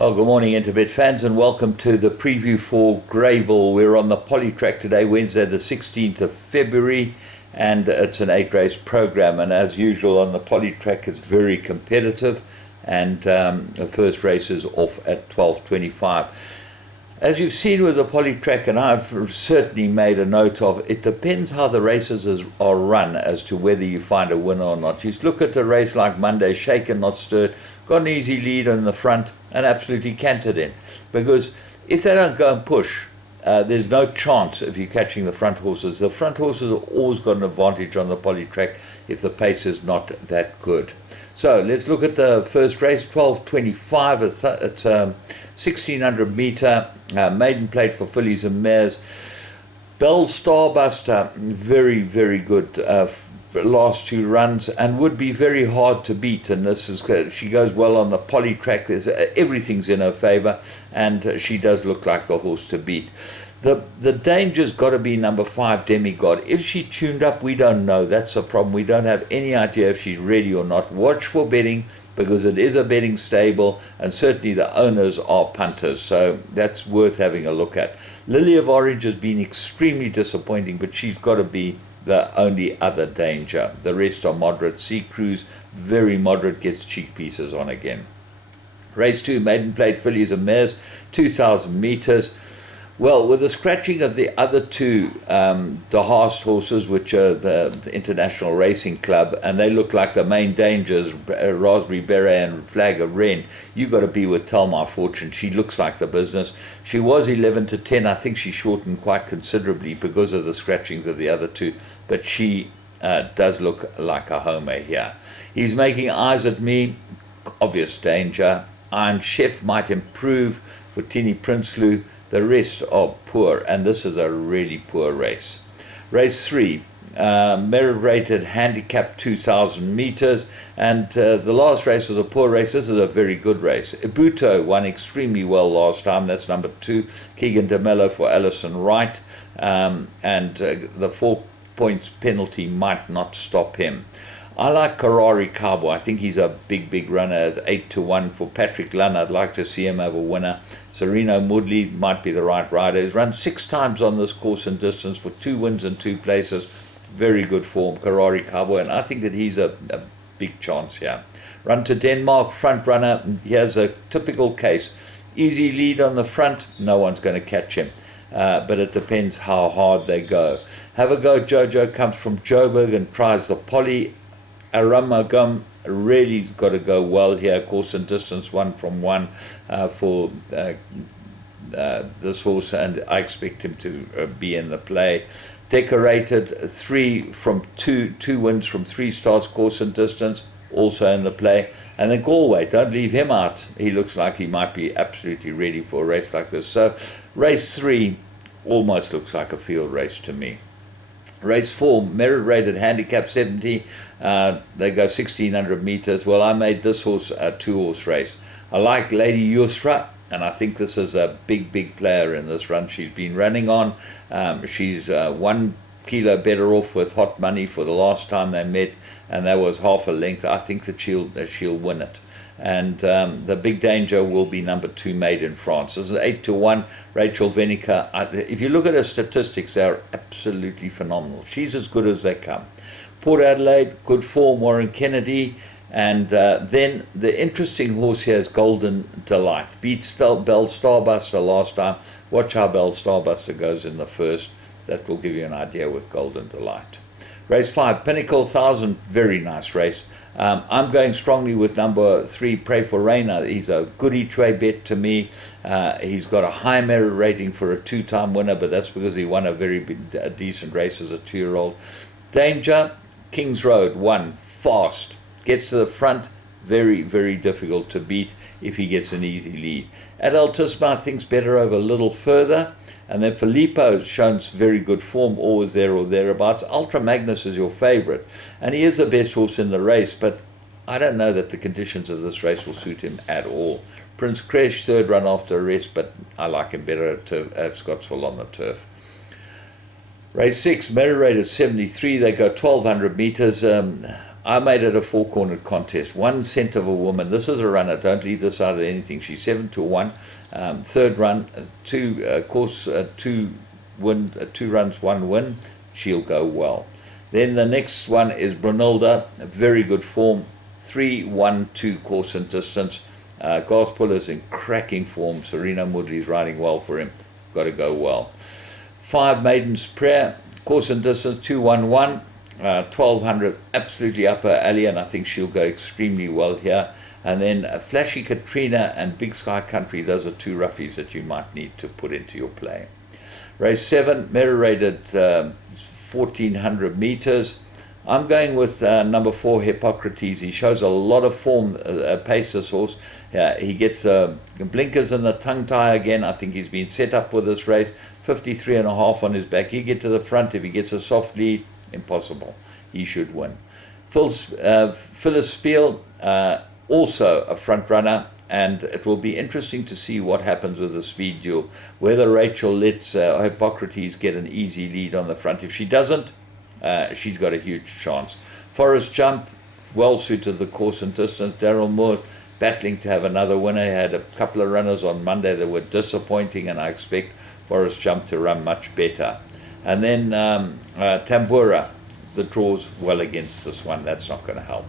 Well, good morning, Interbet fans, and welcome to the preview for Greyville. We're on the poly track today, Wednesday, the 16th of February, and it's an 8-race program. And as usual on the poly track, it's very competitive, and the first race is off at 12:25. As you've seen with the poly track, and I've certainly made a note of, it depends how the races are run as to whether you find a winner or not. You look at a race like Monday, shaken, not stirred, got an easy lead in the front and absolutely cantered in. Because if they don't go and push, there's no chance of you catching the front horses. The front horses have always got an advantage on the poly track if the pace is not that good. So let's look at the first race, 12:25. It's 1600 meter, maiden plate for fillies and mares. Bell Starbuster, very, very good last two runs, and would be very hard to beat. And this is good. She goes well on the poly track. There's everything's in her favour, and she does look like the horse to beat. The danger's got to be number 5, Demigod. If she tuned up, we don't know. That's the problem. We don't have any idea if she's ready or not. Watch for betting, because it is a betting stable, and certainly the owners are punters, so that's worth having a look at. Lily of Orange has been extremely disappointing, but she's got to be the only other danger. The rest are moderate. Sea Cruise, very moderate, gets cheek pieces on again. Race 2, maiden plate fillies and mares, 2,000 meters. Well, with the scratching of the other two De Haast horses, which are the International Racing Club, and they look like the main dangers, Raspberry Beret and Flag of Wren, you've got to be with Tell My Fortune. She looks like the business. She was 11-10. I think she shortened quite considerably because of the scratchings of the other two, but she does look like a homer here. He's making eyes at me. Obvious danger. Iron Chef might improve for Tini Prinsloo. The rest are poor, and this is a really poor race. Race 3, merit-rated handicap 2,000 meters, and the last race was a poor race. This is a very good race. Ibuto won extremely well last time. That's number 2. Keegan DeMello for Alison Wright, and the 4 points penalty might not stop him. I like Karari Cowboy. I think he's a big runner. It's 8-1 for Patrick Lunn. I'd like to see him have a winner. Sereno Moodley might be the right rider. He's run 6 times on this course and distance for 2 wins and 2 places. Very good form, Karari Cowboy, and I think that he's a big chance here. Run to Denmark, front runner. Here's a typical case. Easy lead on the front. No one's going to catch him. But it depends how hard they go. Have a go. Jojo comes from Joburg and tries the poly. Aramagum really got to go well here. Course and distance 1 from 1 for this horse, and I expect him to be in the play. Decorated 3 from 2 wins from 3 starts, course and distance, also in the play. And then Galway, don't leave him out. He looks like he might be absolutely ready for a race like this. So race 3 almost looks like a field race to me. Race 4, merit-rated handicap 70. They go 1,600 meters. Well, I made this horse a 2-horse race. I like Lady Yusra, and I think this is a big player in this run she's been running on. She's 1 kilo better off with Hot Money for the last time they met, and that was half a length. I think that she'll win it. And the big danger will be number 2, Made in France. This is 8-1. Rachel Venica. If you look at her statistics, they're absolutely phenomenal. She's as good as they come. Port Adelaide, good form, Warren Kennedy. And then the interesting horse here is Golden Delight. Beat Bell Starbuster last time. Watch how Bell Starbuster goes in the first. That will give you an idea with Golden Delight. Race 5, Pinnacle 1,000. Very nice race. I'm going strongly with number 3, Pray for Rainer. He's a goody tray bet to me. He's got a high merit rating for a 2-time winner, but that's because he won a very decent race as a 2-year-old. Danger, King's Road, 1, fast. Gets to the front, very difficult to beat if he gets an easy lead. Adaltisma, I think's better over a little further. And then Filippo has shown very good form, always there or thereabouts. Ultra Magnus is your favorite, and he is the best horse in the race, but I don't know that the conditions of this race will suit him at all. Prince Crash, 3rd run after a rest, but I like him better at Scottsville on the turf. Race 6, merit rated 73. They go 1,200 meters. I made it a four-cornered contest. 1 cent of a woman. This is a runner. Don't leave this out of anything. She's 7-1. Third run, two win, 2 runs, 1 win. She'll go well. Then the next one is Brunilda. Very good form. 3-1-2 course and distance. Gaspuller's in cracking form. Serena Moodley's riding well for him. Got to go well. 5 Maiden's Prayer. Course and distance 2-1-1. 1200, absolutely upper alley, and I think she'll go extremely well here. And then Flashy Katrina and Big Sky Country, those are 2 roughies that you might need to put into your play. Race 7, Merirated 1400 meters. I'm going with number 4, Hippocrates. He shows a lot of form, pace, this horse. He gets blinkers in the tongue tie again. I think he's been set up for this race. 53.5 on his back. He get to the front. If he gets a soft lead, impossible. He should win. Phyllis Spiel, also a front runner, and it will be interesting to see what happens with the speed duel. Whether Rachel lets Hippocrates get an easy lead on the front. If she doesn't, she's got a huge chance. Forest Jump, well suited the course and distance. Daryl Moore battling to have another winner. He had a couple of runners on Monday that were disappointing, and I expect Forest Jump to run much better. And then Tambura, the draws well against this one. That's not going to help.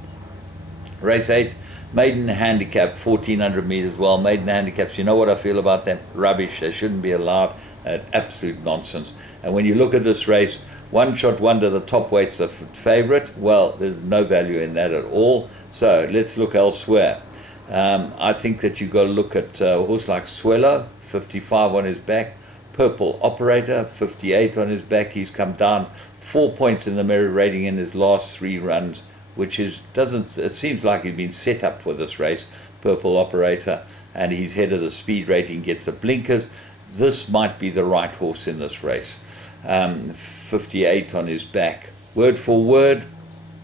Race 8, Maiden Handicap, 1400 meters. Well, Maiden Handicaps, you know what I feel about them? Rubbish. They shouldn't be allowed. Absolute nonsense. And when you look at this race, One Shot Wonder, the top weight's the favorite. Well, there's no value in that at all. So let's look elsewhere. I think that you've got to look at a horse like Swellow, 55 on his back. Purple Operator, 58 on his back. He's come down 4 points in the merit rating in his last 3 runs, which it seems like he's been set up for this race, Purple Operator, and he's head of the speed rating, gets the blinkers. This might be the right horse in this race. 58 on his back. Word for Word,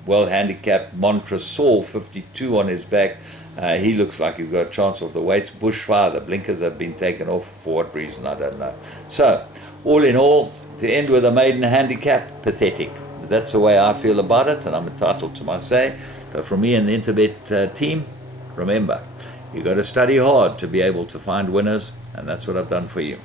well handicapped. Montresor, 52 on his back. He looks like he's got a chance of the weights. Bushfire, the blinkers have been taken off. For what reason, I don't know. So, all in all, to end with a maiden handicap, pathetic. That's the way I feel about it, and I'm entitled to my say. But from me and the Interbet team, remember, you've got to study hard to be able to find winners, and that's what I've done for you.